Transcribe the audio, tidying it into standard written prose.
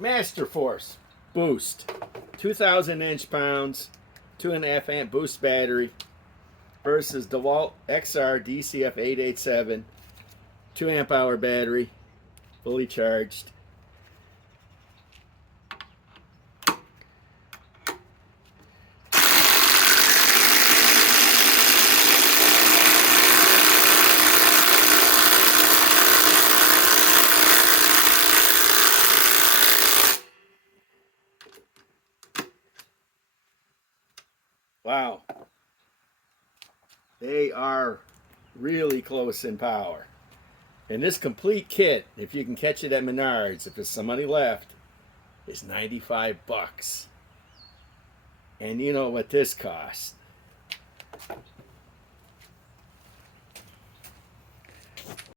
Master Force Boost, 2,000 inch-pounds, 2.5 amp boost battery versus DEWALT XR DCF 887, 2 amp hour battery, fully charged. Wow, they are really close in power. And this complete kit, if you can catch it at Menards, if there's some money left, is 95 bucks. And you know what this costs.